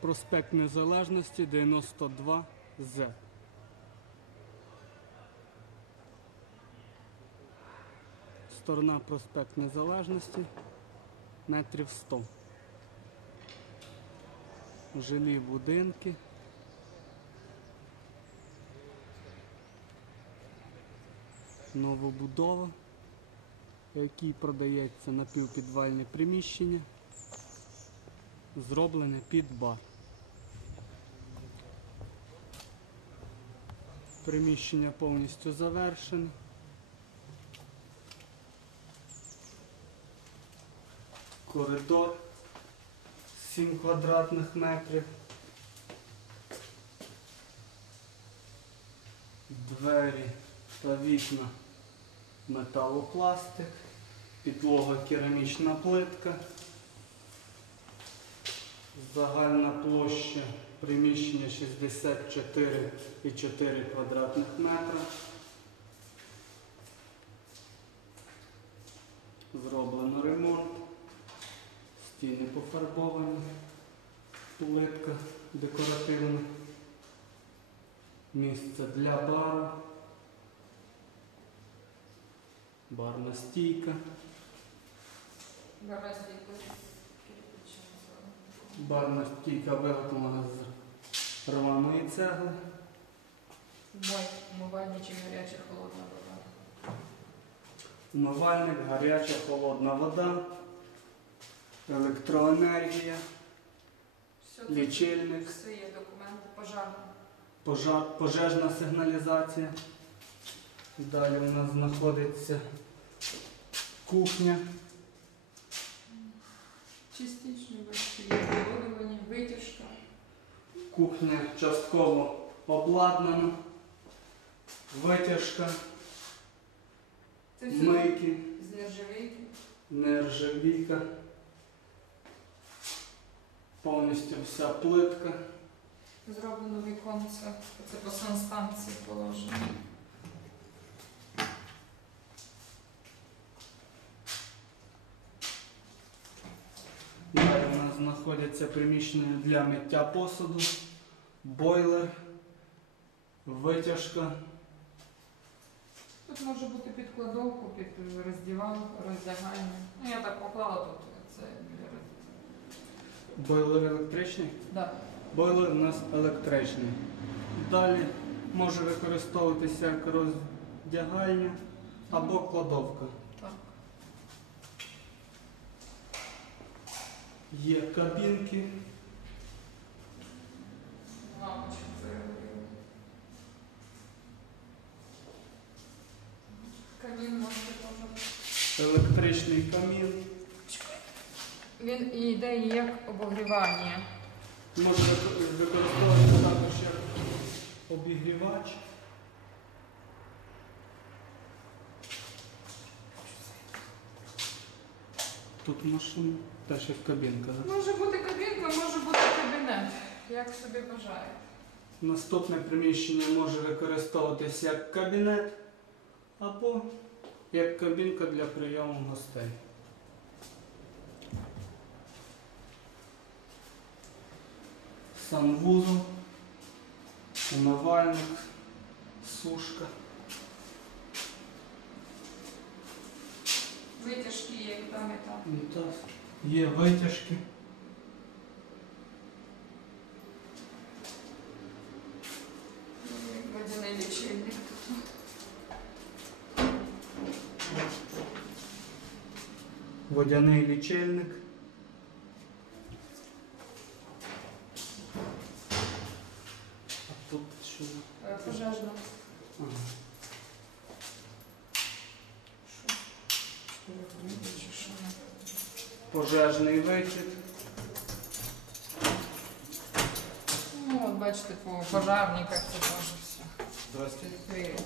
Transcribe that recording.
Проспект Незалежності 92 З. Сторона проспект Незалежності метрів 100. Жилі будинки. Новобудова, в якій продається напівпідвальне приміщення, зроблене під бар. Приміщення повністю завершене. Коридор 7 квадратних метрів. Двері та вікна металопластик, підлога керамічна плитка. Загальна площа приміщення 64,4 квадратних метра. Зроблено ремонт. Стіни пофарбовані, плитка декоративна. Місце для бару. Барна стійка. Кирпичем зроблено. Барна стійка виготовлена з рваної цегли. Умивальник чи гаряча холодна вода. Умивальник, гаряча холодна вода, електроенергія, Все, тут лічильник, все є документи, пожарна. пожар, пожежна сигналізація. Далі у нас знаходиться кухня, Частично є витяжка. кухня частково обладнана, витяжка, Це все мийки, з нержавійки. нержавійка, повністю вся плитка. Зроблено віконце. Це по санстанції положено. Далі у нас знаходяться приміщення для миття посуду, бойлер, витяжка, Тут може бути під кладовку, під роздівалку, роздягальню. Ну, я так поклала тут. Це бойлер електричний. Да. Бойлер у нас електричний. Далі може використовуватися як роздягальня або кладовка. Так. Є кабінки, Камін теж. електричний камін. Він і йде як обогрівання. Може вик- використовуватися також як обігрівач. Тут машина, теж як кабінка. да? Може бути кабінка, може бути кабінет. Як собі бажає. Наступне приміщення може використовуватися як кабінет або як кабінка для прийому гостей. Санвузол, умивальник, сушка. Витяжки є і там, і там. Унітаз. Є витяжки. І Водяний лічильник. Водяний лічильник. А тут що? Е, Пожежна. Ага. Що? Чи що? Пожежний вихід. Ну, от бачите, по пожарниках це теж все. Здравствуйте. Привіт.